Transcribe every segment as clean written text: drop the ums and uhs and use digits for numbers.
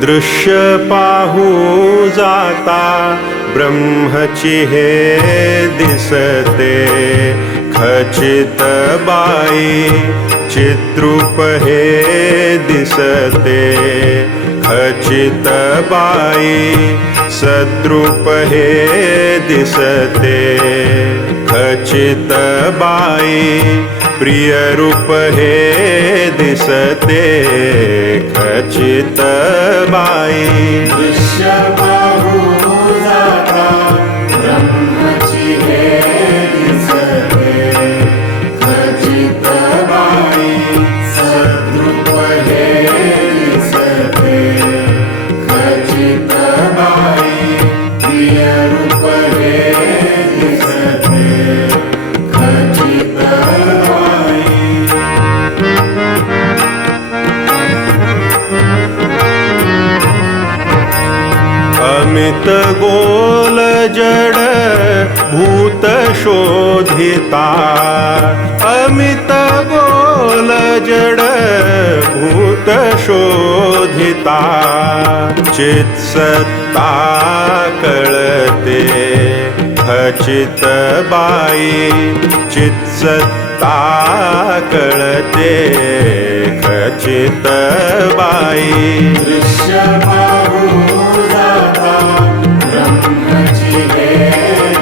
दृश्य पाहू जाता ब्रह्मची हे दिसते खचित बाई चिद्रूप हे दिसते खचित बाई सद्रूप हे दिसते खचित बाई प्रियरूप हे दिसते खचित बाई दृश्य पाहू जाता ब्रह्मची हे दिसते खचित बाई सद्रूप हे दिसते खचित बाई प्रियरूप हे दिसते खचित अमित गोल जड भूत शोधिता अमित गोल जड भूत शोधिता चित्सत्ता कळते खचित बाई चित्सत्ता कळते खचित बाई दृश्य पाहू जाता ब्रह्मची हे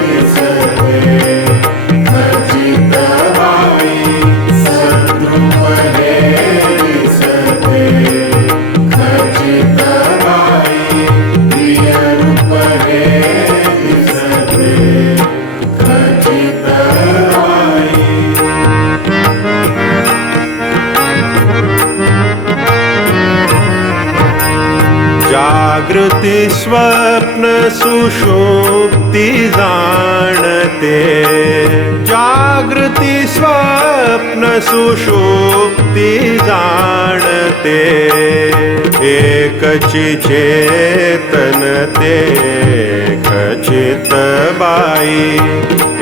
दिसते खचित बाई सद्रूप हे दिसते खचित बाई प्रियरूप हे दिसते खचित बाई जागृती स्वप्न सुषुप्ती जाणते जागृती स्वप्न सुषुप्ती जाणते एकची चेतन ते खचित बाई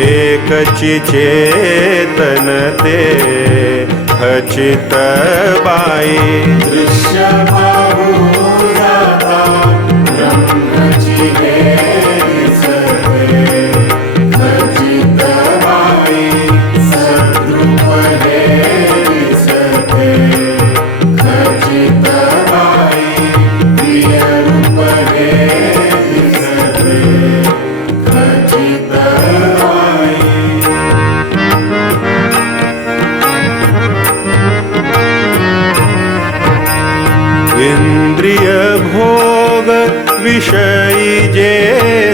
एकची चेतन ते खचित बाई दृश्य पाहू जाता ब्रह्मची हे दिसते खचित बाई सद्रूप हे दिसते खचित बाई प्रियरूप हे दिसते खचित बाई इंद्रिय भोग विषयी जे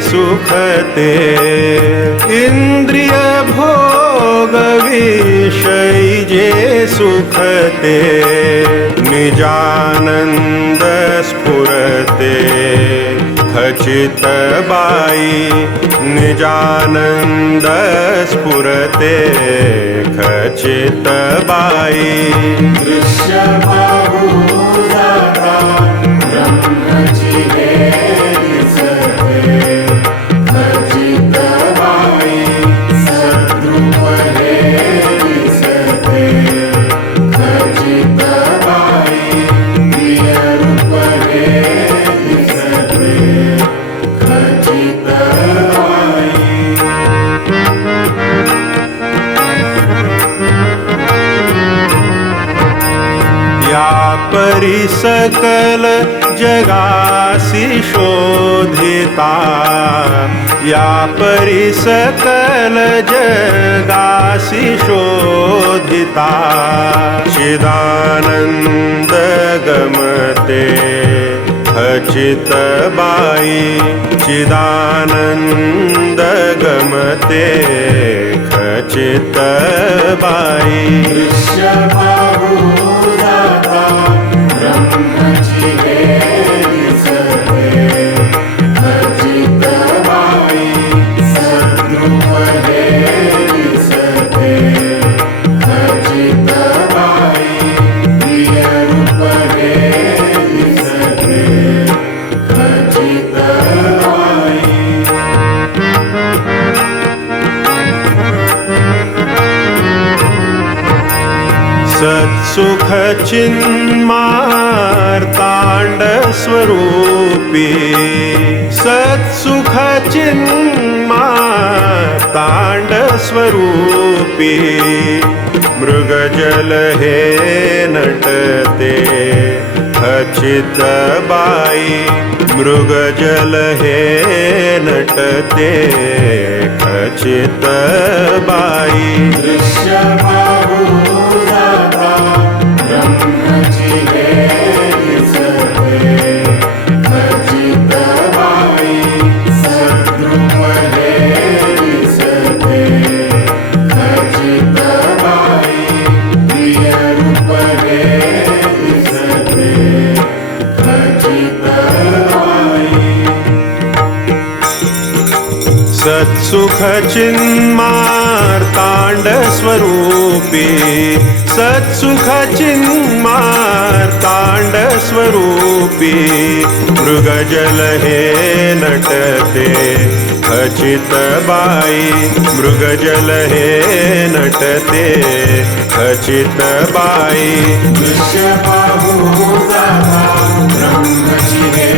सुखते इंद्रिय भोग विषयी जे सुखते निजानंद स्फुरते खचित बाई निजानंद स्फुरते खचित बाई दृश्य पाहू जाता ब्रह्मची हे दिसते खचित बाई सद्रूप हे दिसते खचित बाई प्रियरूप हे दिसते खचित बाई या परी सकल जगासी शोधिता या परी सकल जगासी शोधिता चिदानंद गमते खचित बाई चिदानंद गमते खचित बाई दृश्य पाहू जाता ब्रह्मची हे दिसते खचित बाई सद्रूप हे दिसते खचित बाई प्रियरूप हे दिसते खचित बाई सत्सुख चिन्मार्तांड स्वरूपी सत्सुख चिन्मार्ताण्ड स्वरूपी मृगजल हे नटते खचित बाई मृगजल हे नटते खचित बाई दृश्य पाहू जाता ब्रह्मची हे दिसते खचित बाई सद्रूप हे दिसते खचित बाई प्रियरूप हे दिसते खचित बाई सत्सुख चिन्मार्ताण्ड स्वरूपी सत्सुख चिन्मार्ताण्ड स्वरूपी मृगजल हे नटते खचित बाई मृगजल हे नटते खचित बाई दृश्य पाहू जाता ब्रह्मची हे